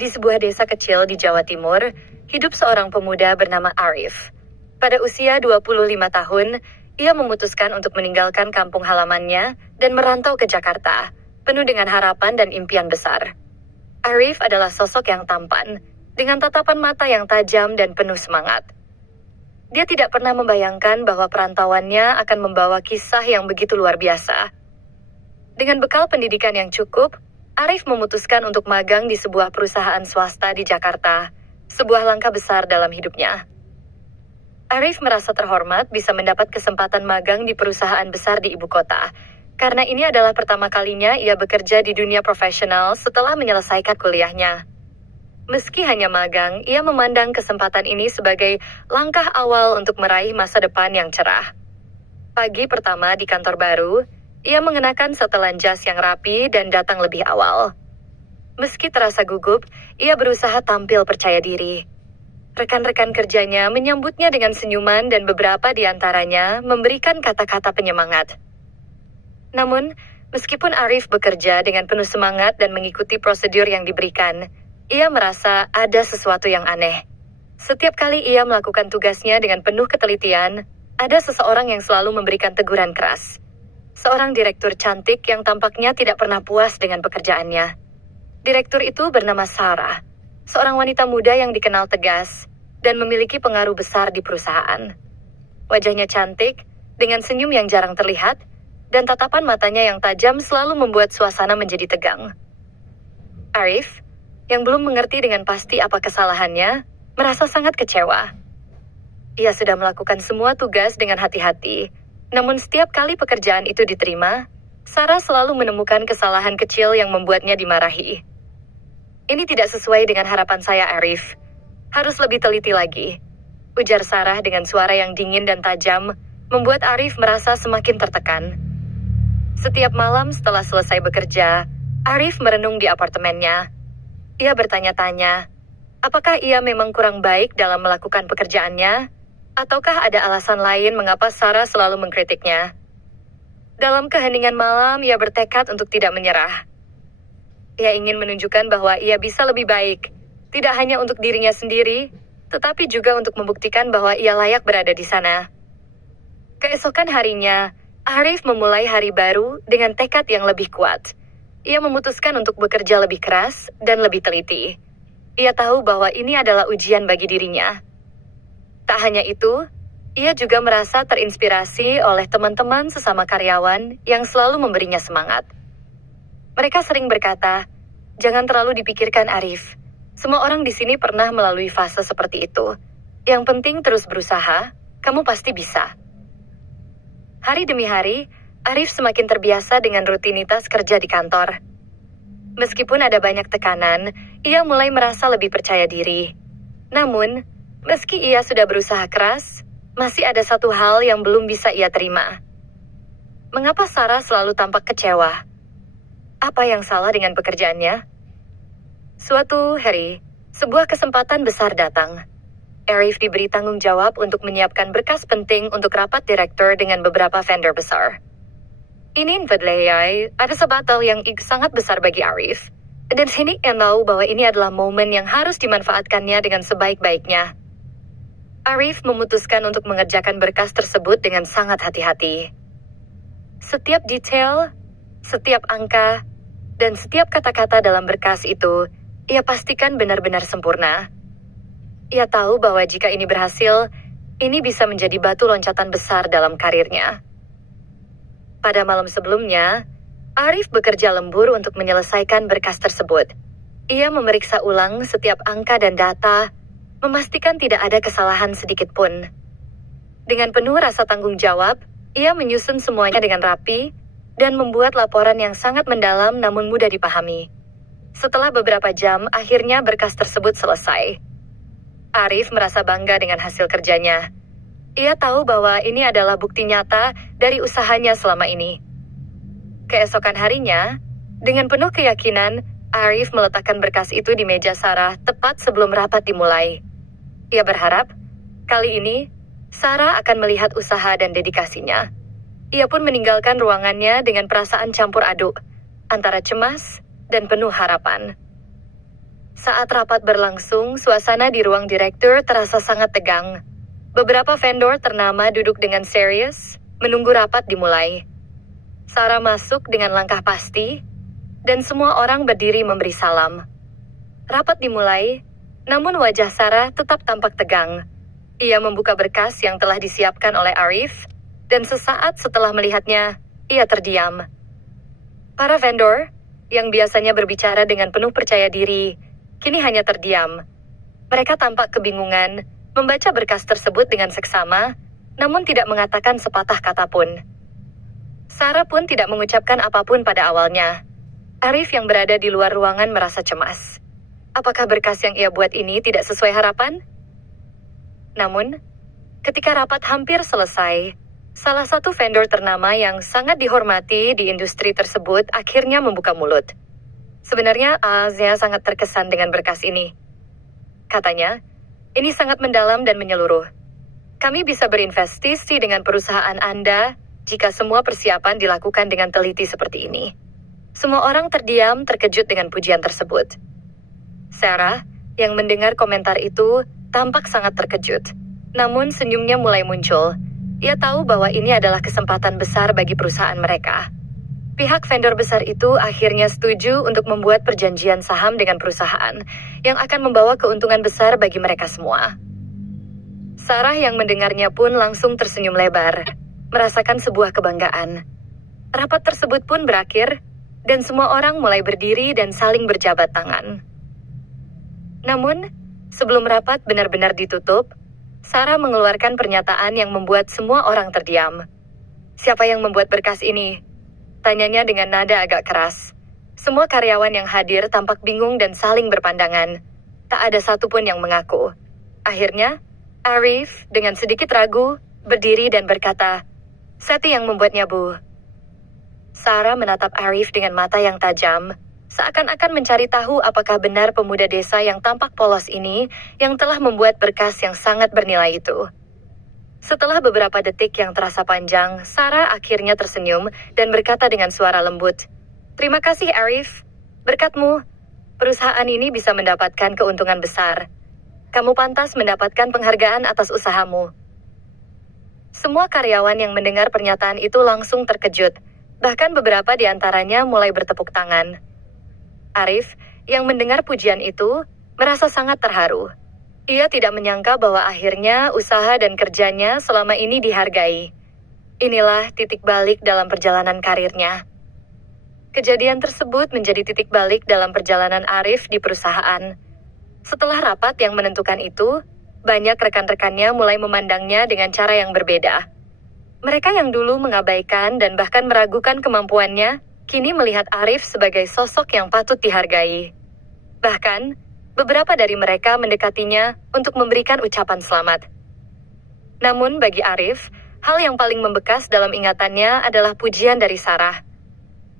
Di sebuah desa kecil di Jawa Timur, hidup seorang pemuda bernama Arif. Pada usia 25 tahun, ia memutuskan untuk meninggalkan kampung halamannya dan merantau ke Jakarta, penuh dengan harapan dan impian besar. Arif adalah sosok yang tampan, dengan tatapan mata yang tajam dan penuh semangat. Dia tidak pernah membayangkan bahwa perantauannya akan membawa kisah yang begitu luar biasa. Dengan bekal pendidikan yang cukup, Arif memutuskan untuk magang di sebuah perusahaan swasta di Jakarta, sebuah langkah besar dalam hidupnya. Arif merasa terhormat bisa mendapat kesempatan magang di perusahaan besar di ibu kota, karena ini adalah pertama kalinya ia bekerja di dunia profesional setelah menyelesaikan kuliahnya. Meski hanya magang, ia memandang kesempatan ini sebagai langkah awal untuk meraih masa depan yang cerah. Pagi pertama di kantor baru, ia mengenakan setelan jas yang rapi dan datang lebih awal. Meski terasa gugup, ia berusaha tampil percaya diri. Rekan-rekan kerjanya menyambutnya dengan senyuman dan beberapa di antaranya memberikan kata-kata penyemangat. Namun, meskipun Arif bekerja dengan penuh semangat dan mengikuti prosedur yang diberikan, ia merasa ada sesuatu yang aneh. Setiap kali ia melakukan tugasnya dengan penuh ketelitian, ada seseorang yang selalu memberikan teguran keras. Seorang direktur cantik yang tampaknya tidak pernah puas dengan pekerjaannya. Direktur itu bernama Sarah, seorang wanita muda yang dikenal tegas dan memiliki pengaruh besar di perusahaan. Wajahnya cantik, dengan senyum yang jarang terlihat, dan tatapan matanya yang tajam selalu membuat suasana menjadi tegang. Arif, yang belum mengerti dengan pasti apa kesalahannya, merasa sangat kecewa. Ia sudah melakukan semua tugas dengan hati-hati, namun setiap kali pekerjaan itu diterima, Sarah selalu menemukan kesalahan kecil yang membuatnya dimarahi. Ini tidak sesuai dengan harapan saya, Arif. Harus lebih teliti lagi, ujar Sarah dengan suara yang dingin dan tajam, membuat Arif merasa semakin tertekan. Setiap malam setelah selesai bekerja, Arif merenung di apartemennya. Ia bertanya-tanya, apakah ia memang kurang baik dalam melakukan pekerjaannya? Ataukah ada alasan lain mengapa Sarah selalu mengkritiknya? Dalam keheningan malam, ia bertekad untuk tidak menyerah. Ia ingin menunjukkan bahwa ia bisa lebih baik, tidak hanya untuk dirinya sendiri, tetapi juga untuk membuktikan bahwa ia layak berada di sana. Keesokan harinya, Arif memulai hari baru dengan tekad yang lebih kuat. Ia memutuskan untuk bekerja lebih keras dan lebih teliti. Ia tahu bahwa ini adalah ujian bagi dirinya. Tak hanya itu, ia juga merasa terinspirasi oleh teman-teman sesama karyawan yang selalu memberinya semangat. Mereka sering berkata, "Jangan terlalu dipikirkan, Arif. Semua orang di sini pernah melalui fase seperti itu. Yang penting terus berusaha, kamu pasti bisa." Hari demi hari, Arif semakin terbiasa dengan rutinitas kerja di kantor. Meskipun ada banyak tekanan, ia mulai merasa lebih percaya diri. Namun, meski ia sudah berusaha keras, masih ada satu hal yang belum bisa ia terima. Mengapa Sarah selalu tampak kecewa? Apa yang salah dengan pekerjaannya? Suatu hari, sebuah kesempatan besar datang. Arif diberi tanggung jawab untuk menyiapkan berkas penting untuk rapat direktur dengan beberapa vendor besar. Ini adalah ada sebatal yang sangat besar bagi Arif. Dan sini ia tahu bahwa ini adalah momen yang harus dimanfaatkannya dengan sebaik-baiknya. Arif memutuskan untuk mengerjakan berkas tersebut dengan sangat hati-hati. Setiap detail, setiap angka, dan setiap kata-kata dalam berkas itu, ia pastikan benar-benar sempurna. Ia tahu bahwa jika ini berhasil, ini bisa menjadi batu loncatan besar dalam karirnya. Pada malam sebelumnya, Arif bekerja lembur untuk menyelesaikan berkas tersebut. Ia memeriksa ulang setiap angka dan data, memastikan tidak ada kesalahan sedikit pun. Dengan penuh rasa tanggung jawab, ia menyusun semuanya dengan rapi dan membuat laporan yang sangat mendalam namun mudah dipahami. Setelah beberapa jam, akhirnya berkas tersebut selesai. Arif merasa bangga dengan hasil kerjanya. Ia tahu bahwa ini adalah bukti nyata dari usahanya selama ini. Keesokan harinya, dengan penuh keyakinan, Arif meletakkan berkas itu di meja Sarah tepat sebelum rapat dimulai. Ia berharap, kali ini, Sarah akan melihat usaha dan dedikasinya. Ia pun meninggalkan ruangannya dengan perasaan campur aduk, antara cemas dan penuh harapan. Saat rapat berlangsung, suasana di ruang direktur terasa sangat tegang. Beberapa vendor ternama duduk dengan serius, menunggu rapat dimulai. Sarah masuk dengan langkah pasti, dan semua orang berdiri memberi salam. Rapat dimulai, namun wajah Sarah tetap tampak tegang. Ia membuka berkas yang telah disiapkan oleh Arif, dan sesaat setelah melihatnya, ia terdiam. Para vendor, yang biasanya berbicara dengan penuh percaya diri, kini hanya terdiam. Mereka tampak kebingungan, membaca berkas tersebut dengan seksama, namun tidak mengatakan sepatah kata pun. Sarah pun tidak mengucapkan apapun pada awalnya. Arif yang berada di luar ruangan merasa cemas. Apakah berkas yang ia buat ini tidak sesuai harapan? Namun, ketika rapat hampir selesai, salah satu vendor ternama yang sangat dihormati di industri tersebut akhirnya membuka mulut. Sebenarnya, saya sangat terkesan dengan berkas ini. Katanya, ini sangat mendalam dan menyeluruh. Kami bisa berinvestasi dengan perusahaan Anda jika semua persiapan dilakukan dengan teliti seperti ini. Semua orang terdiam terkejut dengan pujian tersebut. Sarah, yang mendengar komentar itu, tampak sangat terkejut. Namun senyumnya mulai muncul. Ia tahu bahwa ini adalah kesempatan besar bagi perusahaan mereka. Pihak vendor besar itu akhirnya setuju untuk membuat perjanjian saham dengan perusahaan yang akan membawa keuntungan besar bagi mereka semua. Sarah yang mendengarnya pun langsung tersenyum lebar, merasakan sebuah kebanggaan. Rapat tersebut pun berakhir, dan semua orang mulai berdiri dan saling berjabat tangan. Namun, sebelum rapat benar-benar ditutup, Sarah mengeluarkan pernyataan yang membuat semua orang terdiam. "Siapa yang membuat berkas ini?" Tanyanya dengan nada agak keras. Semua karyawan yang hadir tampak bingung dan saling berpandangan. Tak ada satupun yang mengaku. Akhirnya, Arif dengan sedikit ragu berdiri dan berkata, "Seti yang membuatnya, Bu." Sarah menatap Arif dengan mata yang tajam, seakan-akan mencari tahu apakah benar pemuda desa yang tampak polos ini yang telah membuat berkas yang sangat bernilai itu. Setelah beberapa detik yang terasa panjang, Sarah akhirnya tersenyum dan berkata dengan suara lembut, "Terima kasih Arif. Berkatmu, perusahaan ini bisa mendapatkan keuntungan besar. Kamu pantas mendapatkan penghargaan atas usahamu." Semua karyawan yang mendengar pernyataan itu langsung terkejut, bahkan beberapa di antaranya mulai bertepuk tangan. Arif, yang mendengar pujian itu, merasa sangat terharu. Ia tidak menyangka bahwa akhirnya usaha dan kerjanya selama ini dihargai. Inilah titik balik dalam perjalanan karirnya. Kejadian tersebut menjadi titik balik dalam perjalanan Arif di perusahaan. Setelah rapat yang menentukan itu, banyak rekan-rekannya mulai memandangnya dengan cara yang berbeda. Mereka yang dulu mengabaikan dan bahkan meragukan kemampuannya, kini melihat Arif sebagai sosok yang patut dihargai. Bahkan, beberapa dari mereka mendekatinya untuk memberikan ucapan selamat. Namun bagi Arif, hal yang paling membekas dalam ingatannya adalah pujian dari Sarah.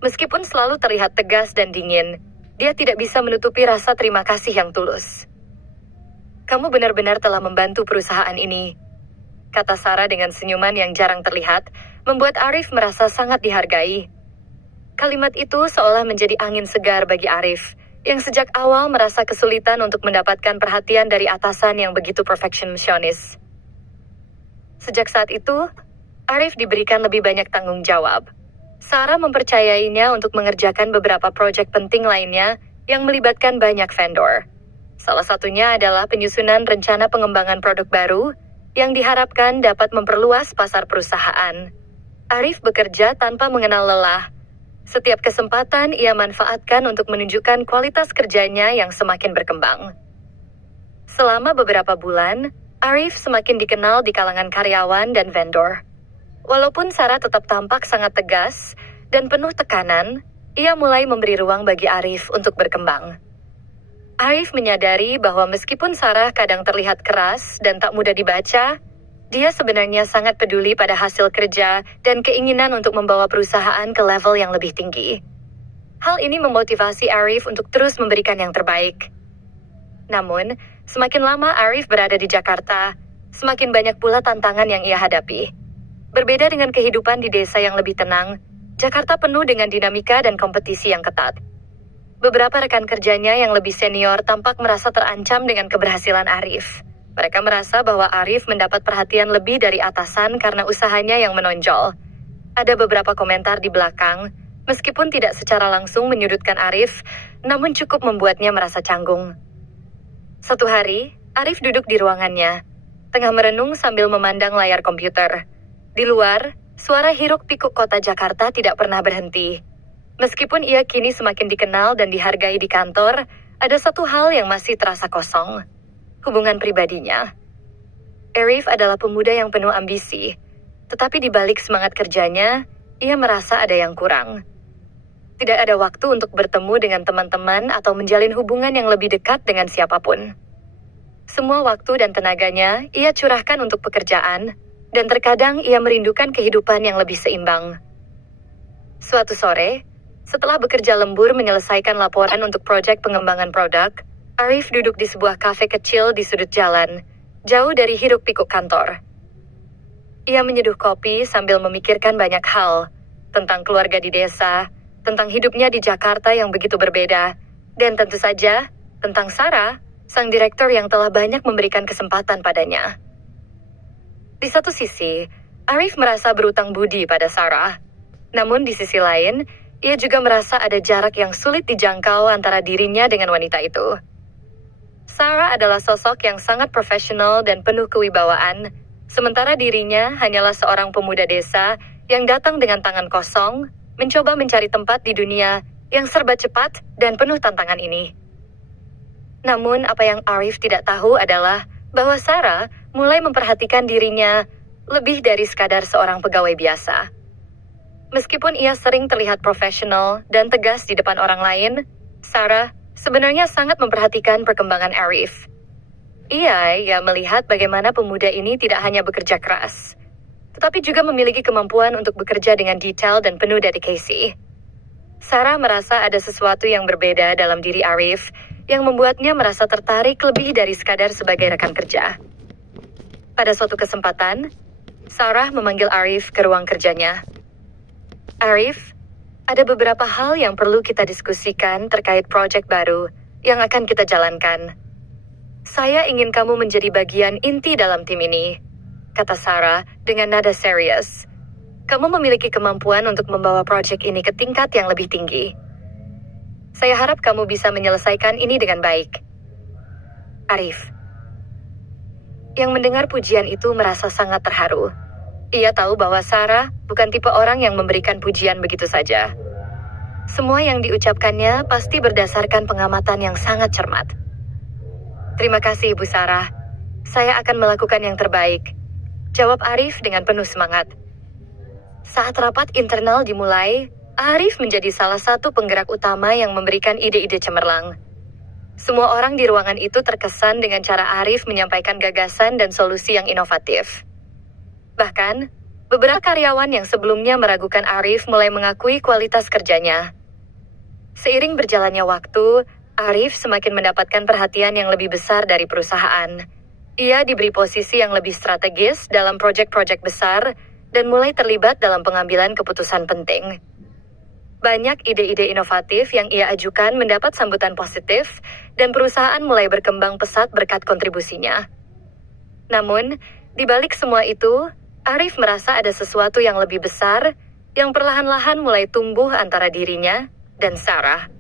Meskipun selalu terlihat tegas dan dingin, dia tidak bisa menutupi rasa terima kasih yang tulus. "Kamu benar-benar telah membantu perusahaan ini," kata Sarah dengan senyuman yang jarang terlihat, membuat Arif merasa sangat dihargai. Kalimat itu seolah menjadi angin segar bagi Arif, yang sejak awal merasa kesulitan untuk mendapatkan perhatian dari atasan yang begitu perfeksionis. Sejak saat itu, Arif diberikan lebih banyak tanggung jawab. Sarah mempercayainya untuk mengerjakan beberapa proyek penting lainnya yang melibatkan banyak vendor. Salah satunya adalah penyusunan rencana pengembangan produk baru yang diharapkan dapat memperluas pasar perusahaan. Arif bekerja tanpa mengenal lelah. Setiap kesempatan ia manfaatkan untuk menunjukkan kualitas kerjanya yang semakin berkembang. Selama beberapa bulan, Arif semakin dikenal di kalangan karyawan dan vendor. Walaupun Sarah tetap tampak sangat tegas dan penuh tekanan, ia mulai memberi ruang bagi Arif untuk berkembang. Arif menyadari bahwa meskipun Sarah kadang terlihat keras dan tak mudah dibaca, dia sebenarnya sangat peduli pada hasil kerja dan keinginan untuk membawa perusahaan ke level yang lebih tinggi. Hal ini memotivasi Arif untuk terus memberikan yang terbaik. Namun, semakin lama Arif berada di Jakarta, semakin banyak pula tantangan yang ia hadapi. Berbeda dengan kehidupan di desa yang lebih tenang, Jakarta penuh dengan dinamika dan kompetisi yang ketat. beberapa rekan kerjanya yang lebih senior tampak merasa terancam dengan keberhasilan Arif. Mereka merasa bahwa Arif mendapat perhatian lebih dari atasan karena usahanya yang menonjol. Ada beberapa komentar di belakang, meskipun tidak secara langsung menyudutkan Arif, namun cukup membuatnya merasa canggung. Suatu hari, Arif duduk di ruangannya, tengah merenung sambil memandang layar komputer. Di luar, suara hiruk-pikuk kota Jakarta tidak pernah berhenti. Meskipun ia kini semakin dikenal dan dihargai di kantor, ada satu hal yang masih terasa kosong. Hubungan pribadinya. Arif adalah pemuda yang penuh ambisi, tetapi di balik semangat kerjanya, ia merasa ada yang kurang. Tidak ada waktu untuk bertemu dengan teman-teman atau menjalin hubungan yang lebih dekat dengan siapapun. Semua waktu dan tenaganya ia curahkan untuk pekerjaan, dan terkadang ia merindukan kehidupan yang lebih seimbang. Suatu sore, setelah bekerja lembur menyelesaikan laporan untuk proyek pengembangan produk, Arif duduk di sebuah kafe kecil di sudut jalan, jauh dari hiruk-pikuk kantor. Ia menyeduh kopi sambil memikirkan banyak hal, tentang keluarga di desa, tentang hidupnya di Jakarta yang begitu berbeda, dan tentu saja, tentang Sarah, sang direktur yang telah banyak memberikan kesempatan padanya. Di satu sisi, Arif merasa berutang budi pada Sarah. Namun di sisi lain, ia juga merasa ada jarak yang sulit dijangkau antara dirinya dengan wanita itu. Sarah adalah sosok yang sangat profesional dan penuh kewibawaan, sementara dirinya hanyalah seorang pemuda desa yang datang dengan tangan kosong, mencoba mencari tempat di dunia yang serba cepat dan penuh tantangan ini. Namun apa yang Arif tidak tahu adalah bahwa Sarah mulai memperhatikan dirinya lebih dari sekadar seorang pegawai biasa. Meskipun ia sering terlihat profesional dan tegas di depan orang lain, Sarah sebenarnya sangat memperhatikan perkembangan Arif. Ia melihat bagaimana pemuda ini tidak hanya bekerja keras, tetapi juga memiliki kemampuan untuk bekerja dengan detail dan penuh dedikasi. Sarah merasa ada sesuatu yang berbeda dalam diri Arif yang membuatnya merasa tertarik lebih dari sekadar sebagai rekan kerja. Pada suatu kesempatan, Sarah memanggil Arif ke ruang kerjanya. Arif, ada beberapa hal yang perlu kita diskusikan terkait proyek baru yang akan kita jalankan. Saya ingin kamu menjadi bagian inti dalam tim ini, kata Sarah dengan nada serius. Kamu memiliki kemampuan untuk membawa proyek ini ke tingkat yang lebih tinggi. Saya harap kamu bisa menyelesaikan ini dengan baik. Arif, yang mendengar pujian itu merasa sangat terharu. Ia tahu bahwa Sarah bukan tipe orang yang memberikan pujian begitu saja. Semua yang diucapkannya pasti berdasarkan pengamatan yang sangat cermat. Terima kasih, Ibu Sarah. Saya akan melakukan yang terbaik, jawab Arif dengan penuh semangat. Saat rapat internal dimulai, Arif menjadi salah satu penggerak utama yang memberikan ide-ide cemerlang. Semua orang di ruangan itu terkesan dengan cara Arif menyampaikan gagasan dan solusi yang inovatif. Bahkan, beberapa karyawan yang sebelumnya meragukan Arif mulai mengakui kualitas kerjanya. Seiring berjalannya waktu, Arif semakin mendapatkan perhatian yang lebih besar dari perusahaan. Ia diberi posisi yang lebih strategis dalam proyek-proyek besar dan mulai terlibat dalam pengambilan keputusan penting. Banyak ide-ide inovatif yang ia ajukan mendapat sambutan positif dan perusahaan mulai berkembang pesat berkat kontribusinya. Namun, di balik semua itu, Arif merasa ada sesuatu yang lebih besar yang perlahan-lahan mulai tumbuh antara dirinya dan Sarah.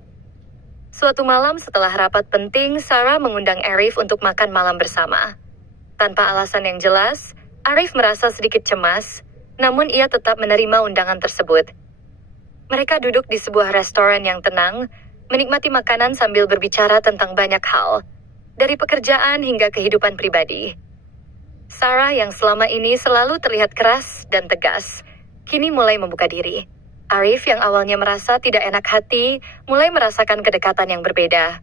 Suatu malam setelah rapat penting, Sarah mengundang Arif untuk makan malam bersama. Tanpa alasan yang jelas, Arif merasa sedikit cemas, namun ia tetap menerima undangan tersebut. Mereka duduk di sebuah restoran yang tenang, menikmati makanan sambil berbicara tentang banyak hal, dari pekerjaan hingga kehidupan pribadi. Sarah yang selama ini selalu terlihat keras dan tegas, kini mulai membuka diri. Arif yang awalnya merasa tidak enak hati, mulai merasakan kedekatan yang berbeda.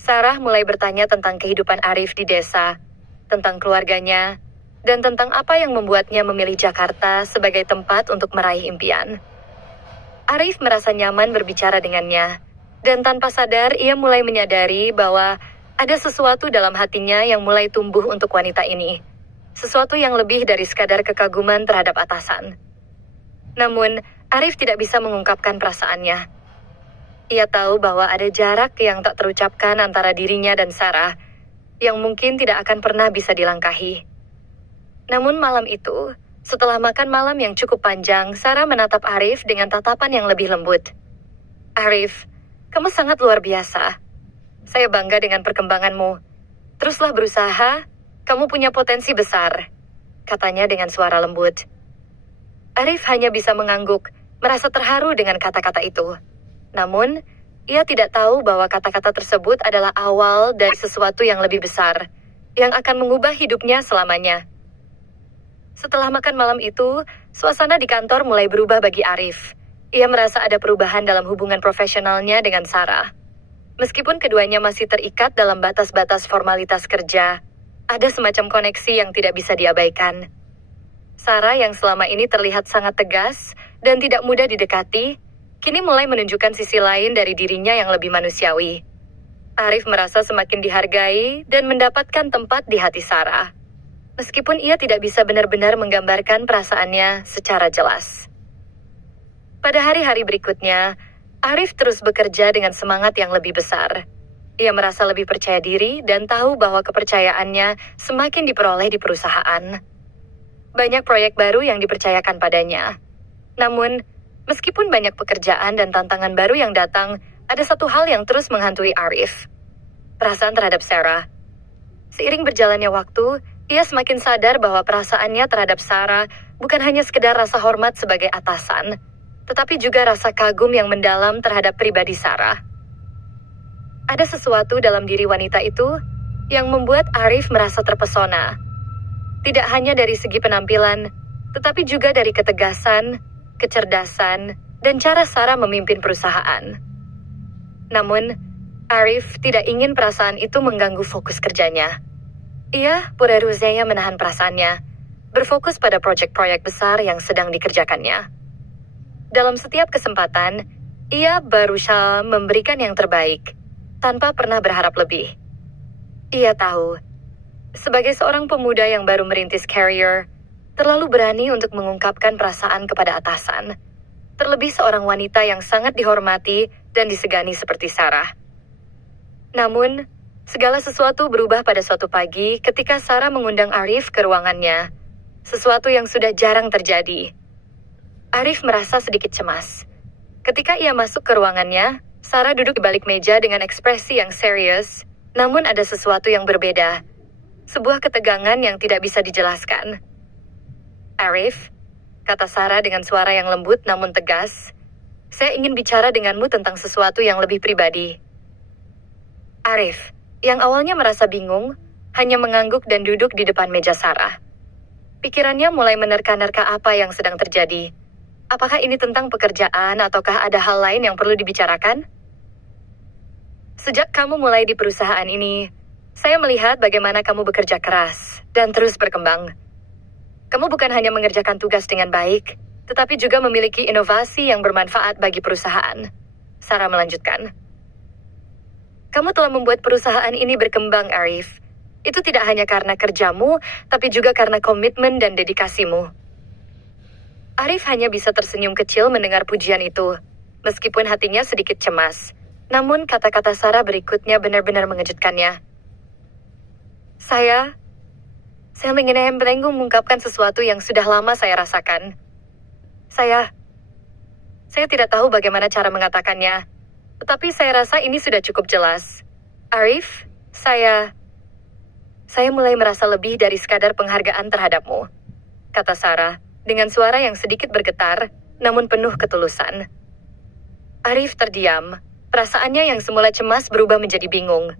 Sarah mulai bertanya tentang kehidupan Arif di desa, tentang keluarganya, dan tentang apa yang membuatnya memilih Jakarta sebagai tempat untuk meraih impian. Arif merasa nyaman berbicara dengannya, dan tanpa sadar ia mulai menyadari bahwa ada sesuatu dalam hatinya yang mulai tumbuh untuk wanita ini. Sesuatu yang lebih dari sekadar kekaguman terhadap atasan. Namun, Arif tidak bisa mengungkapkan perasaannya. Ia tahu bahwa ada jarak yang tak terucapkan antara dirinya dan Sarah, yang mungkin tidak akan pernah bisa dilangkahi. Namun malam itu, setelah makan malam yang cukup panjang, Sarah menatap Arif dengan tatapan yang lebih lembut. "Arif, kamu sangat luar biasa. Saya bangga dengan perkembanganmu. Teruslah berusaha, kamu punya potensi besar," katanya dengan suara lembut. Arif hanya bisa mengangguk, merasa terharu dengan kata-kata itu. Namun, ia tidak tahu bahwa kata-kata tersebut adalah awal dari sesuatu yang lebih besar, yang akan mengubah hidupnya selamanya. Setelah makan malam itu, suasana di kantor mulai berubah bagi Arif. Ia merasa ada perubahan dalam hubungan profesionalnya dengan Sarah. Meskipun keduanya masih terikat dalam batas-batas formalitas kerja, ada semacam koneksi yang tidak bisa diabaikan. Sarah yang selama ini terlihat sangat tegas dan tidak mudah didekati, kini mulai menunjukkan sisi lain dari dirinya yang lebih manusiawi. Arif merasa semakin dihargai dan mendapatkan tempat di hati Sarah. Meskipun ia tidak bisa benar-benar menggambarkan perasaannya secara jelas. Pada hari-hari berikutnya, Arif terus bekerja dengan semangat yang lebih besar. Ia merasa lebih percaya diri dan tahu bahwa kepercayaannya semakin diperoleh di perusahaan. Banyak proyek baru yang dipercayakan padanya. Namun, meskipun banyak pekerjaan dan tantangan baru yang datang, ada satu hal yang terus menghantui Arif. Perasaan terhadap Sarah. Seiring berjalannya waktu, ia semakin sadar bahwa perasaannya terhadap Sarah bukan hanya sekedar rasa hormat sebagai atasan, tetapi juga rasa kagum yang mendalam terhadap pribadi Sarah. Ada sesuatu dalam diri wanita itu yang membuat Arif merasa terpesona. Tidak hanya dari segi penampilan, tetapi juga dari ketegasan, kecerdasan, dan cara Sarah memimpin perusahaan. Namun, Arif tidak ingin perasaan itu mengganggu fokus kerjanya. Ia pura-rusanya menahan perasaannya, berfokus pada proyek-proyek besar yang sedang dikerjakannya. Dalam setiap kesempatan, ia berusaha memberikan yang terbaik, tanpa pernah berharap lebih. Ia tahu, sebagai seorang pemuda yang baru merintis karir, terlalu berani untuk mengungkapkan perasaan kepada atasan, terlebih seorang wanita yang sangat dihormati dan disegani seperti Sarah. Namun, segala sesuatu berubah pada suatu pagi ketika Sarah mengundang Arif ke ruangannya, sesuatu yang sudah jarang terjadi. Arif merasa sedikit cemas. Ketika ia masuk ke ruangannya, Sarah duduk di balik meja dengan ekspresi yang serius, namun ada sesuatu yang berbeda. Sebuah ketegangan yang tidak bisa dijelaskan. "Arif," kata Sarah dengan suara yang lembut namun tegas, "saya ingin bicara denganmu tentang sesuatu yang lebih pribadi." Arif, yang awalnya merasa bingung, hanya mengangguk dan duduk di depan meja Sarah. Pikirannya mulai menerka-nerka apa yang sedang terjadi. Apakah ini tentang pekerjaan ataukah ada hal lain yang perlu dibicarakan? "Sejak kamu mulai di perusahaan ini, saya melihat bagaimana kamu bekerja keras dan terus berkembang. Kamu bukan hanya mengerjakan tugas dengan baik, tetapi juga memiliki inovasi yang bermanfaat bagi perusahaan," Sarah melanjutkan. "Kamu telah membuat perusahaan ini berkembang, Arif. Itu tidak hanya karena kerjamu, tapi juga karena komitmen dan dedikasimu." Arif hanya bisa tersenyum kecil mendengar pujian itu, meskipun hatinya sedikit cemas. Namun kata-kata Sarah berikutnya benar-benar mengejutkannya. Saya ingin mengungkapkan sesuatu yang sudah lama saya rasakan. Saya tidak tahu bagaimana cara mengatakannya, tetapi saya rasa ini sudah cukup jelas. Arif, saya mulai merasa lebih dari sekadar penghargaan terhadapmu, kata Sarah, dengan suara yang sedikit bergetar, namun penuh ketulusan. Arif terdiam, perasaannya yang semula cemas berubah menjadi bingung.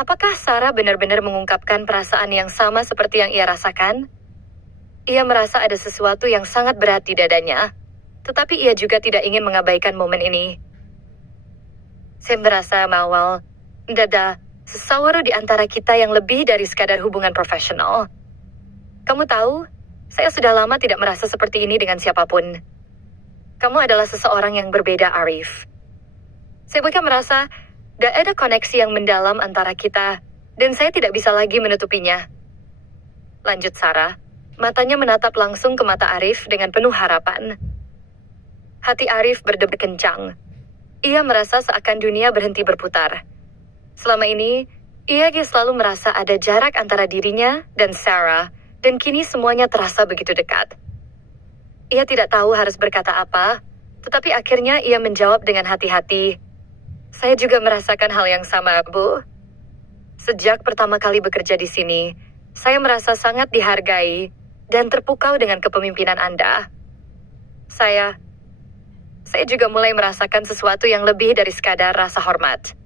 Apakah Sarah benar-benar mengungkapkan perasaan yang sama seperti yang ia rasakan? Ia merasa ada sesuatu yang sangat berat di dadanya, tetapi ia juga tidak ingin mengabaikan momen ini. Saya merasa mawal, ada sesuatu di antara kita yang lebih dari sekadar hubungan profesional. Kamu tahu, saya sudah lama tidak merasa seperti ini dengan siapapun. Kamu adalah seseorang yang berbeda, Arif. Saya bukan merasa ada koneksi yang mendalam antara kita, dan saya tidak bisa lagi menutupinya. Lanjut Sarah, matanya menatap langsung ke mata Arif dengan penuh harapan. Hati Arif berdebar kencang. ia merasa seakan dunia berhenti berputar. Selama ini, ia selalu merasa ada jarak antara dirinya dan Sarah, dan kini semuanya terasa begitu dekat. Ia tidak tahu harus berkata apa, tetapi akhirnya ia menjawab dengan hati-hati, "Saya juga merasakan hal yang sama, Bu. Sejak pertama kali bekerja di sini, saya merasa sangat dihargai dan terpukau dengan kepemimpinan Anda. Saya juga mulai merasakan sesuatu yang lebih dari sekadar rasa hormat."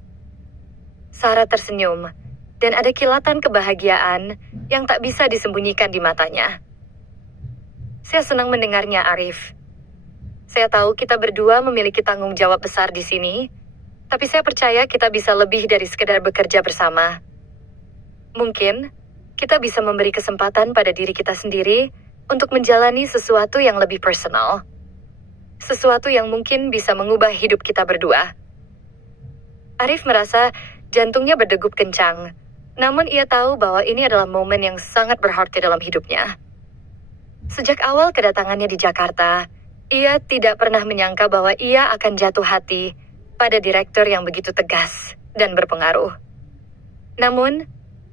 Sarah tersenyum, dan ada kilatan kebahagiaan yang tak bisa disembunyikan di matanya. "Saya senang mendengarnya, Arif. Saya tahu kita berdua memiliki tanggung jawab besar di sini, tapi saya percaya kita bisa lebih dari sekedar bekerja bersama. Mungkin kita bisa memberi kesempatan pada diri kita sendiri untuk menjalani sesuatu yang lebih personal. Sesuatu yang mungkin bisa mengubah hidup kita berdua." Arif merasa jantungnya berdegup kencang, namun ia tahu bahwa ini adalah momen yang sangat berarti dalam hidupnya. Sejak awal kedatangannya di Jakarta, ia tidak pernah menyangka bahwa ia akan jatuh hati pada direktur yang begitu tegas dan berpengaruh. Namun,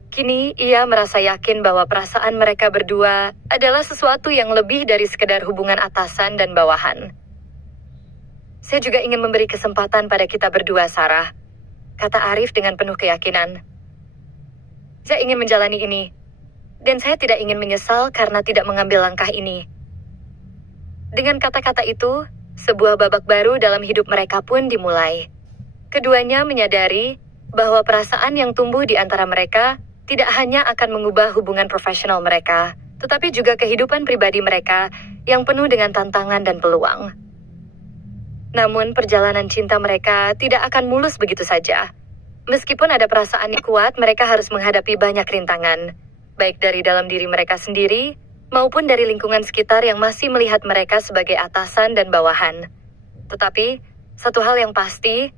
kini ia merasa yakin bahwa perasaan mereka berdua adalah sesuatu yang lebih dari sekedar hubungan atasan dan bawahan. "Saya juga ingin memberi kesempatan pada kita berdua, Sarah," kata Arif dengan penuh keyakinan. "Saya ingin menjalani ini, dan saya tidak ingin menyesal karena tidak mengambil langkah ini." Dengan kata-kata itu, sebuah babak baru dalam hidup mereka pun dimulai. Keduanya menyadari bahwa perasaan yang tumbuh di antara mereka tidak hanya akan mengubah hubungan profesional mereka, tetapi juga kehidupan pribadi mereka yang penuh dengan tantangan dan peluang. Namun perjalanan cinta mereka tidak akan mulus begitu saja. Meskipun ada perasaan yang kuat, mereka harus menghadapi banyak rintangan, baik dari dalam diri mereka sendiri, maupun dari lingkungan sekitar yang masih melihat mereka sebagai atasan dan bawahan. Tetapi, satu hal yang pasti,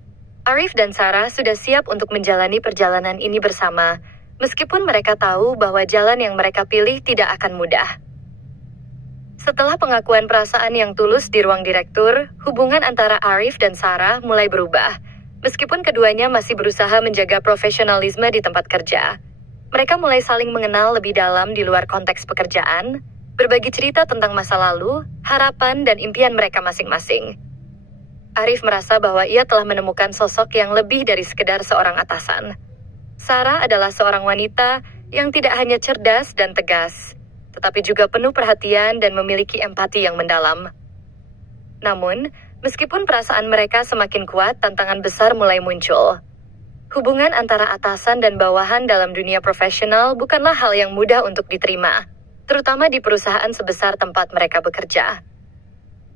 Arif dan Sarah sudah siap untuk menjalani perjalanan ini bersama, meskipun mereka tahu bahwa jalan yang mereka pilih tidak akan mudah. Setelah pengakuan perasaan yang tulus di ruang direktur, hubungan antara Arif dan Sarah mulai berubah. Meskipun keduanya masih berusaha menjaga profesionalisme di tempat kerja, mereka mulai saling mengenal lebih dalam di luar konteks pekerjaan, berbagi cerita tentang masa lalu, harapan, dan impian mereka masing-masing. Arif merasa bahwa ia telah menemukan sosok yang lebih dari sekedar seorang atasan. Sarah adalah seorang wanita yang tidak hanya cerdas dan tegas, tetapi juga penuh perhatian dan memiliki empati yang mendalam. Namun, meskipun perasaan mereka semakin kuat, tantangan besar mulai muncul. Hubungan antara atasan dan bawahan dalam dunia profesional bukanlah hal yang mudah untuk diterima, terutama di perusahaan sebesar tempat mereka bekerja.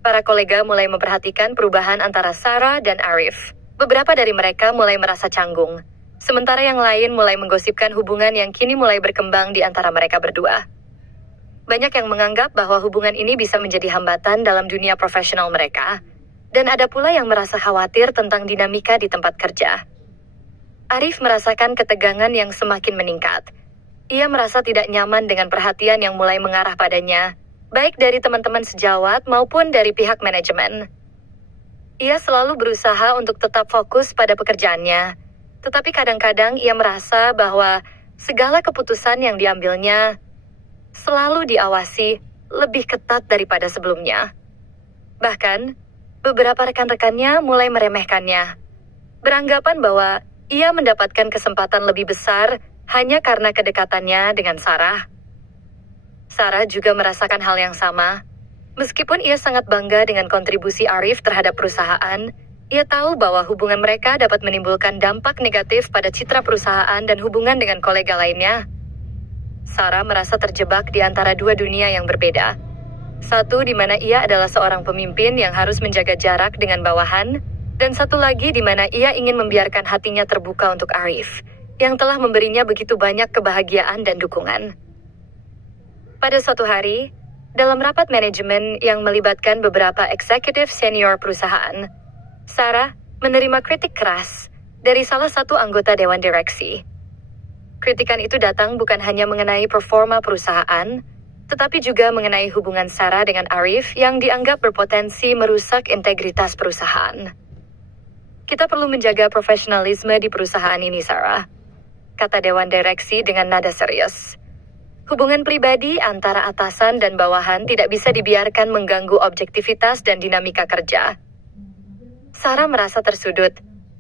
Para kolega mulai memperhatikan perubahan antara Sarah dan Arif. Beberapa dari mereka mulai merasa canggung, sementara yang lain mulai menggosipkan hubungan yang kini mulai berkembang di antara mereka berdua. Banyak yang menganggap bahwa hubungan ini bisa menjadi hambatan dalam dunia profesional mereka, dan ada pula yang merasa khawatir tentang dinamika di tempat kerja. Arif merasakan ketegangan yang semakin meningkat. Ia merasa tidak nyaman dengan perhatian yang mulai mengarah padanya, baik dari teman-teman sejawat maupun dari pihak manajemen. Ia selalu berusaha untuk tetap fokus pada pekerjaannya, tetapi kadang-kadang ia merasa bahwa segala keputusan yang diambilnya selalu diawasi lebih ketat daripada sebelumnya. Bahkan, beberapa rekan-rekannya mulai meremehkannya, beranggapan bahwa ia mendapatkan kesempatan lebih besar hanya karena kedekatannya dengan Sarah. Sarah juga merasakan hal yang sama. Meskipun ia sangat bangga dengan kontribusi Arif terhadap perusahaan, ia tahu bahwa hubungan mereka dapat menimbulkan dampak negatif pada citra perusahaan dan hubungan dengan kolega lainnya. Sarah merasa terjebak di antara dua dunia yang berbeda. Satu di mana ia adalah seorang pemimpin yang harus menjaga jarak dengan bawahan, dan satu lagi di mana ia ingin membiarkan hatinya terbuka untuk Arif, yang telah memberinya begitu banyak kebahagiaan dan dukungan. Pada suatu hari, dalam rapat manajemen yang melibatkan beberapa eksekutif senior perusahaan, Sarah menerima kritik keras dari salah satu anggota dewan direksi. Kritikan itu datang bukan hanya mengenai performa perusahaan, tetapi juga mengenai hubungan Sarah dengan Arif yang dianggap berpotensi merusak integritas perusahaan. Kita perlu menjaga profesionalisme di perusahaan ini, Sarah, kata Dewan Direksi dengan nada serius. Hubungan pribadi antara atasan dan bawahan tidak bisa dibiarkan mengganggu objektivitas dan dinamika kerja. Sarah merasa tersudut,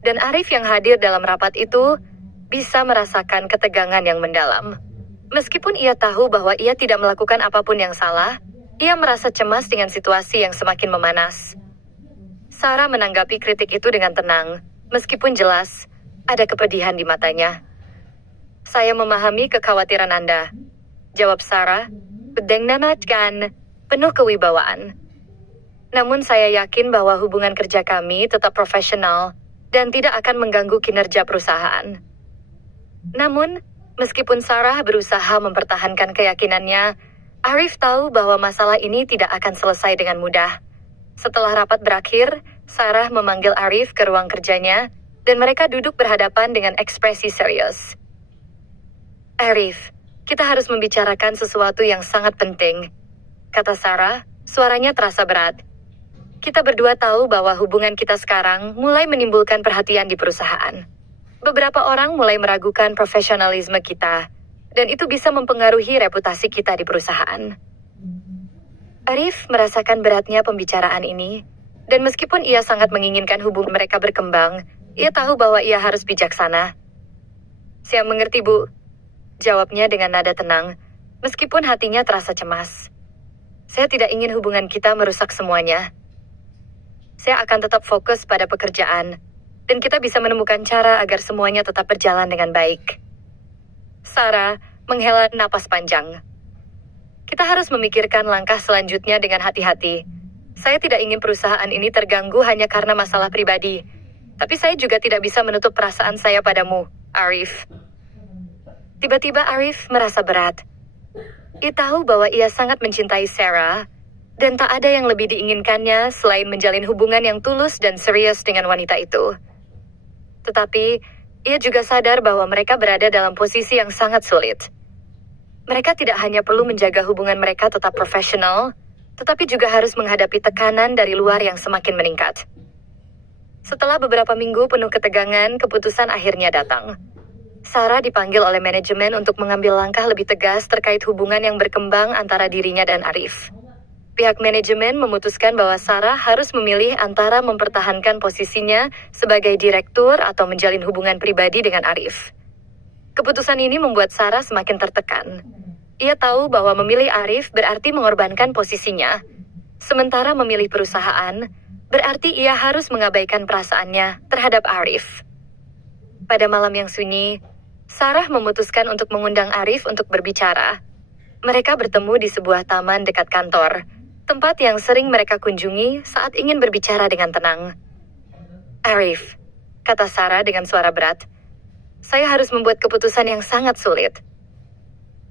dan Arif yang hadir dalam rapat itu bisa merasakan ketegangan yang mendalam. Meskipun ia tahu bahwa ia tidak melakukan apapun yang salah, ia merasa cemas dengan situasi yang semakin memanas. Sarah menanggapi kritik itu dengan tenang, meskipun jelas ada kepedihan di matanya. Saya memahami kekhawatiran Anda, jawab Sarah, dengan penuh kewibawaan. Namun saya yakin bahwa hubungan kerja kami tetap profesional dan tidak akan mengganggu kinerja perusahaan. Namun, meskipun Sarah berusaha mempertahankan keyakinannya, Arif tahu bahwa masalah ini tidak akan selesai dengan mudah. Setelah rapat berakhir, Sarah memanggil Arif ke ruang kerjanya, dan mereka duduk berhadapan dengan ekspresi serius. Arif, kita harus membicarakan sesuatu yang sangat penting, kata Sarah, suaranya terasa berat. Kita berdua tahu bahwa hubungan kita sekarang mulai menimbulkan perhatian di perusahaan. Beberapa orang mulai meragukan profesionalisme kita, dan itu bisa mempengaruhi reputasi kita di perusahaan. Arif merasakan beratnya pembicaraan ini, dan meskipun ia sangat menginginkan hubungan mereka berkembang, ia tahu bahwa ia harus bijaksana. Saya mengerti, Bu, jawabnya dengan nada tenang, meskipun hatinya terasa cemas. Saya tidak ingin hubungan kita merusak semuanya. Saya akan tetap fokus pada pekerjaan, dan kita bisa menemukan cara agar semuanya tetap berjalan dengan baik. Sarah menghela napas panjang. Kita harus memikirkan langkah selanjutnya dengan hati-hati. Saya tidak ingin perusahaan ini terganggu hanya karena masalah pribadi. Tapi saya juga tidak bisa menutup perasaan saya padamu, Arif. Tiba-tiba Arif merasa berat. Ia tahu bahwa ia sangat mencintai Sarah, dan tak ada yang lebih diinginkannya selain menjalin hubungan yang tulus dan serius dengan wanita itu. Tetapi, ia juga sadar bahwa mereka berada dalam posisi yang sangat sulit. Mereka tidak hanya perlu menjaga hubungan mereka tetap profesional, tetapi juga harus menghadapi tekanan dari luar yang semakin meningkat. Setelah beberapa minggu penuh ketegangan, keputusan akhirnya datang. Sarah dipanggil oleh manajemen untuk mengambil langkah lebih tegas terkait hubungan yang berkembang antara dirinya dan Arif. Pihak manajemen memutuskan bahwa Sarah harus memilih antara mempertahankan posisinya sebagai direktur atau menjalin hubungan pribadi dengan Arif. Keputusan ini membuat Sarah semakin tertekan. Ia tahu bahwa memilih Arif berarti mengorbankan posisinya. Sementara memilih perusahaan, berarti ia harus mengabaikan perasaannya terhadap Arif. Pada malam yang sunyi, Sarah memutuskan untuk mengundang Arif untuk berbicara. Mereka bertemu di sebuah taman dekat kantor, tempat yang sering mereka kunjungi saat ingin berbicara dengan tenang. Arif, kata Sarah dengan suara berat, saya harus membuat keputusan yang sangat sulit.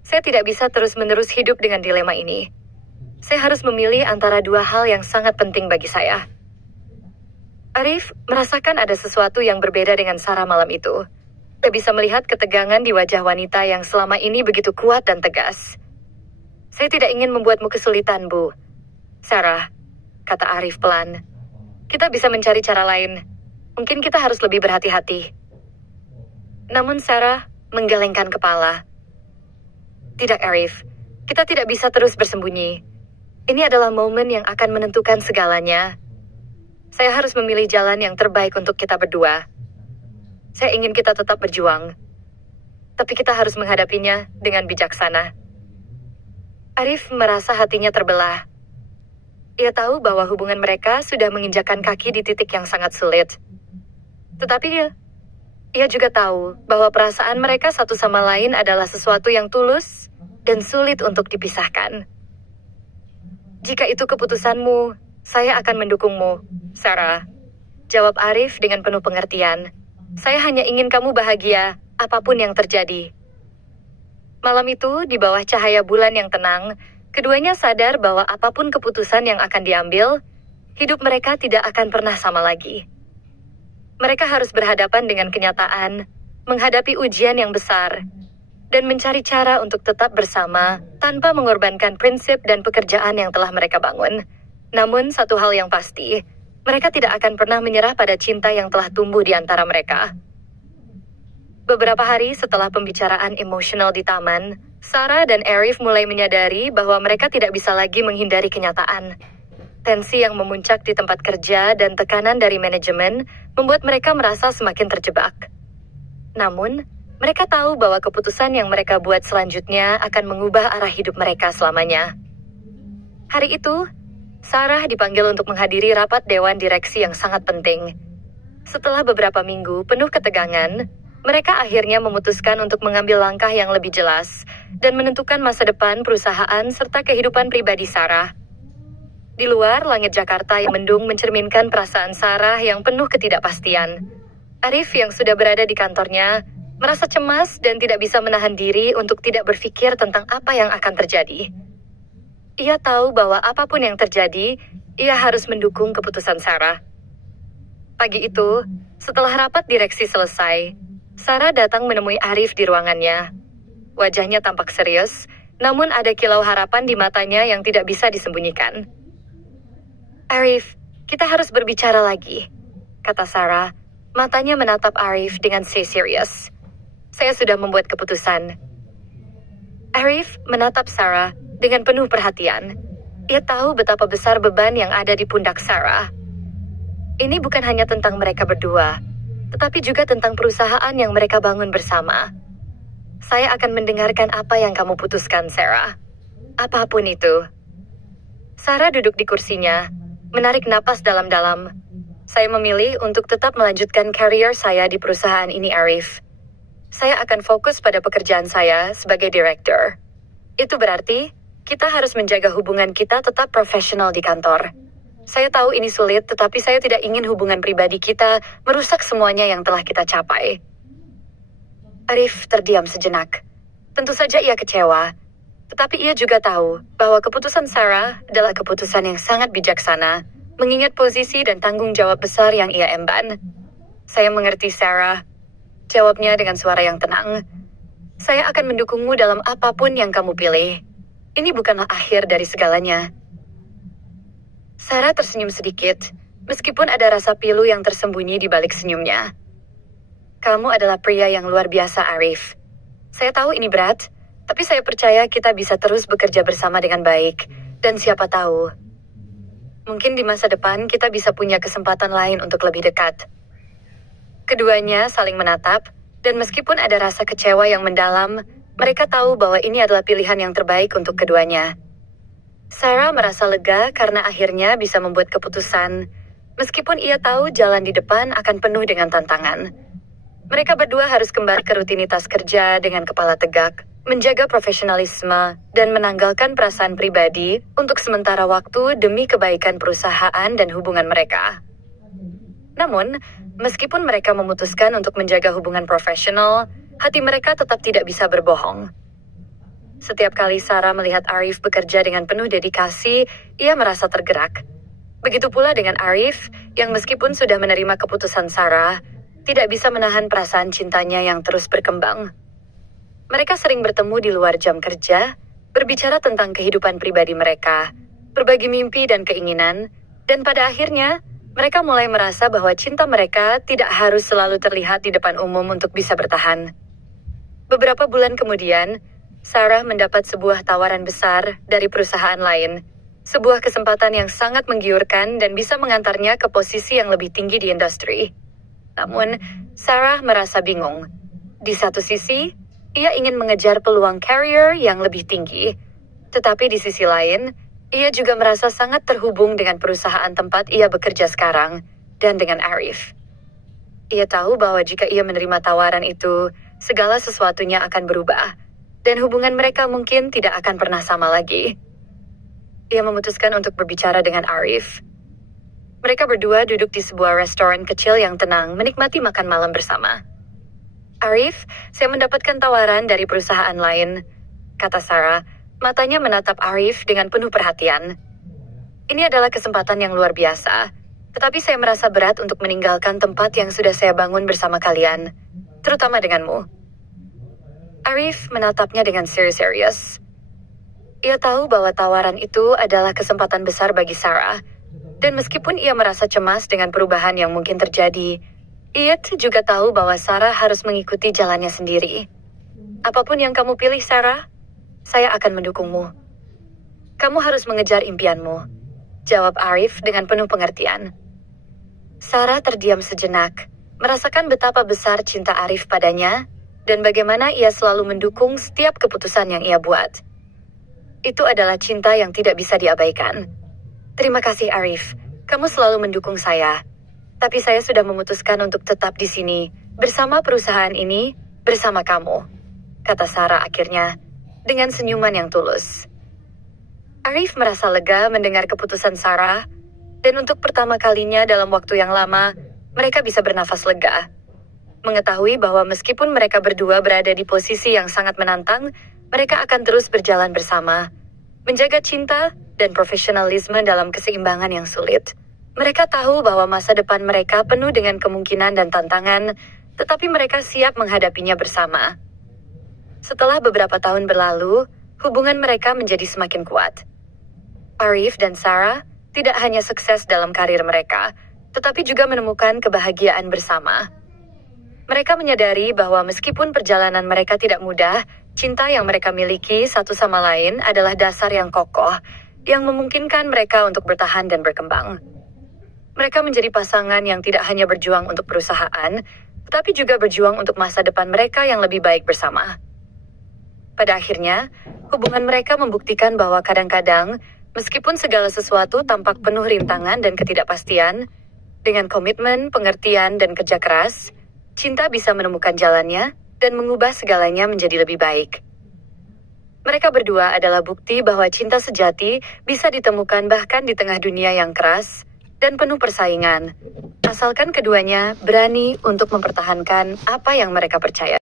Saya tidak bisa terus-menerus hidup dengan dilema ini. Saya harus memilih antara dua hal yang sangat penting bagi saya. Arif merasakan ada sesuatu yang berbeda dengan Sarah malam itu. Dia bisa melihat ketegangan di wajah wanita yang selama ini begitu kuat dan tegas. Saya tidak ingin membuatmu kesulitan, Bu. Sarah, kata Arif pelan. Kita bisa mencari cara lain. Mungkin kita harus lebih berhati-hati. Namun Sarah menggelengkan kepala. Tidak, Arif. Kita tidak bisa terus bersembunyi. Ini adalah momen yang akan menentukan segalanya. Saya harus memilih jalan yang terbaik untuk kita berdua. Saya ingin kita tetap berjuang. Tapi kita harus menghadapinya dengan bijaksana. Arif merasa hatinya terbelah. Ia tahu bahwa hubungan mereka sudah menginjakkan kaki di titik yang sangat sulit. Tetapi ia juga tahu bahwa perasaan mereka satu sama lain adalah sesuatu yang tulus dan sulit untuk dipisahkan. Jika itu keputusanmu, saya akan mendukungmu, Sarah. Jawab Arif dengan penuh pengertian. Saya hanya ingin kamu bahagia, apapun yang terjadi. Malam itu, di bawah cahaya bulan yang tenang, keduanya sadar bahwa apapun keputusan yang akan diambil, hidup mereka tidak akan pernah sama lagi. Mereka harus berhadapan dengan kenyataan, menghadapi ujian yang besar, dan mencari cara untuk tetap bersama tanpa mengorbankan prinsip dan pekerjaan yang telah mereka bangun. Namun satu hal yang pasti, Mereka tidak akan pernah menyerah pada cinta yang telah tumbuh di antara mereka. Beberapa hari setelah pembicaraan emosional di taman, Sarah dan Arif mulai menyadari bahwa mereka tidak bisa lagi menghindari kenyataan. Tensi yang memuncak di tempat kerja dan tekanan dari manajemen membuat mereka merasa semakin terjebak. Namun, mereka tahu bahwa keputusan yang mereka buat selanjutnya akan mengubah arah hidup mereka selamanya. Hari itu, Sarah dipanggil untuk menghadiri rapat dewan direksi yang sangat penting. Setelah beberapa minggu penuh ketegangan, mereka akhirnya memutuskan untuk mengambil langkah yang lebih jelas dan menentukan masa depan perusahaan serta kehidupan pribadi Sarah. Di luar, langit Jakarta yang mendung mencerminkan perasaan Sarah yang penuh ketidakpastian. Arif yang sudah berada di kantornya merasa cemas dan tidak bisa menahan diri untuk tidak berpikir tentang apa yang akan terjadi. Ia tahu bahwa apapun yang terjadi, ia harus mendukung keputusan Sarah. Pagi itu, setelah rapat direksi selesai, Sarah datang menemui Arif di ruangannya. Wajahnya tampak serius, namun ada kilau harapan di matanya yang tidak bisa disembunyikan. "Arif, kita harus berbicara lagi," kata Sarah. Matanya menatap Arif dengan serius. "Saya sudah membuat keputusan." Arif menatap Sarah dengan penuh perhatian. Ia tahu betapa besar beban yang ada di pundak Sarah. Ini bukan hanya tentang mereka berdua, tetapi juga tentang perusahaan yang mereka bangun bersama. "Saya akan mendengarkan apa yang kamu putuskan, Sarah. Apapun itu." Sarah duduk di kursinya, menarik napas dalam-dalam. "Saya memilih untuk tetap melanjutkan karier saya di perusahaan ini, Arif. Saya akan fokus pada pekerjaan saya sebagai direktur. Itu berarti kita harus menjaga hubungan kita tetap profesional di kantor. Saya tahu ini sulit, tetapi saya tidak ingin hubungan pribadi kita merusak semuanya yang telah kita capai." Arif terdiam sejenak. Tentu saja ia kecewa, tetapi ia juga tahu bahwa keputusan Sarah adalah keputusan yang sangat bijaksana, mengingat posisi dan tanggung jawab besar yang ia emban. "Saya mengerti, Sarah," jawabnya dengan suara yang tenang. "Saya akan mendukungmu dalam apapun yang kamu pilih. Ini bukanlah akhir dari segalanya." Sarah tersenyum sedikit, meskipun ada rasa pilu yang tersembunyi di balik senyumnya. "Kamu adalah pria yang luar biasa, Arif. Saya tahu ini berat, tapi saya percaya kita bisa terus bekerja bersama dengan baik, dan siapa tahu, mungkin di masa depan kita bisa punya kesempatan lain untuk lebih dekat." Keduanya saling menatap, dan meskipun ada rasa kecewa yang mendalam, mereka tahu bahwa ini adalah pilihan yang terbaik untuk keduanya. Sarah merasa lega karena akhirnya bisa membuat keputusan, meskipun ia tahu jalan di depan akan penuh dengan tantangan. Mereka berdua harus kembali ke rutinitas kerja dengan kepala tegak, menjaga profesionalisme, dan menanggalkan perasaan pribadi untuk sementara waktu demi kebaikan perusahaan dan hubungan mereka. Namun, meskipun mereka memutuskan untuk menjaga hubungan profesional, hati mereka tetap tidak bisa berbohong. Setiap kali Sarah melihat Arif bekerja dengan penuh dedikasi, ia merasa tergerak. Begitu pula dengan Arif, yang meskipun sudah menerima keputusan Sarah, tidak bisa menahan perasaan cintanya yang terus berkembang. Mereka sering bertemu di luar jam kerja, berbicara tentang kehidupan pribadi mereka, berbagi mimpi dan keinginan, dan pada akhirnya, mereka mulai merasa bahwa cinta mereka tidak harus selalu terlihat di depan umum untuk bisa bertahan. Beberapa bulan kemudian, Sarah mendapat sebuah tawaran besar dari perusahaan lain, sebuah kesempatan yang sangat menggiurkan dan bisa mengantarnya ke posisi yang lebih tinggi di industri. Namun, Sarah merasa bingung. Di satu sisi, ia ingin mengejar peluang karir yang lebih tinggi, tetapi di sisi lain, ia juga merasa sangat terhubung dengan perusahaan tempat ia bekerja sekarang dan dengan Arif. Ia tahu bahwa jika ia menerima tawaran itu, segala sesuatunya akan berubah, dan hubungan mereka mungkin tidak akan pernah sama lagi. Ia memutuskan untuk berbicara dengan Arif. Mereka berdua duduk di sebuah restoran kecil yang tenang, menikmati makan malam bersama. "Arif, saya mendapatkan tawaran dari perusahaan lain," kata Sarah, matanya menatap Arif dengan penuh perhatian. "Ini adalah kesempatan yang luar biasa, tetapi saya merasa berat untuk meninggalkan tempat yang sudah saya bangun bersama kalian, terutama denganmu." Arif menatapnya dengan serius. Ia tahu bahwa tawaran itu adalah kesempatan besar bagi Sarah, Dan meskipun ia merasa cemas dengan perubahan yang mungkin terjadi, ia juga tahu bahwa Sarah harus mengikuti jalannya sendiri. Apapun yang kamu pilih, Sarah, saya akan mendukungmu. Kamu harus mengejar impianmu, jawab Arif dengan penuh pengertian. Sarah terdiam sejenak, merasakan betapa besar cinta Arif padanya, dan bagaimana ia selalu mendukung setiap keputusan yang ia buat. Itu adalah cinta yang tidak bisa diabaikan. Terima kasih, Arif. Kamu selalu mendukung saya. Tapi saya sudah memutuskan untuk tetap di sini, bersama perusahaan ini, bersama kamu, kata Sarah akhirnya, dengan senyuman yang tulus. Arif merasa lega mendengar keputusan Sarah, dan untuk pertama kalinya dalam waktu yang lama, mereka bisa bernafas lega. Mengetahui bahwa meskipun mereka berdua berada di posisi yang sangat menantang, mereka akan terus berjalan bersama, menjaga cinta dan profesionalisme dalam keseimbangan yang sulit. Mereka tahu bahwa masa depan mereka penuh dengan kemungkinan dan tantangan, tetapi mereka siap menghadapinya bersama. Setelah beberapa tahun berlalu, hubungan mereka menjadi semakin kuat. Arif dan Sarah tidak hanya sukses dalam karir mereka, tetapi juga menemukan kebahagiaan bersama. Mereka menyadari bahwa meskipun perjalanan mereka tidak mudah, cinta yang mereka miliki satu sama lain adalah dasar yang kokoh, yang memungkinkan mereka untuk bertahan dan berkembang. Mereka menjadi pasangan yang tidak hanya berjuang untuk perusahaan, tetapi juga berjuang untuk masa depan mereka yang lebih baik bersama. Pada akhirnya, hubungan mereka membuktikan bahwa kadang-kadang, meskipun segala sesuatu tampak penuh rintangan dan ketidakpastian, dengan komitmen, pengertian, dan kerja keras, cinta bisa menemukan jalannya dan mengubah segalanya menjadi lebih baik. Mereka berdua adalah bukti bahwa cinta sejati bisa ditemukan bahkan di tengah dunia yang keras dan penuh persaingan, asalkan keduanya berani untuk mempertahankan apa yang mereka percaya.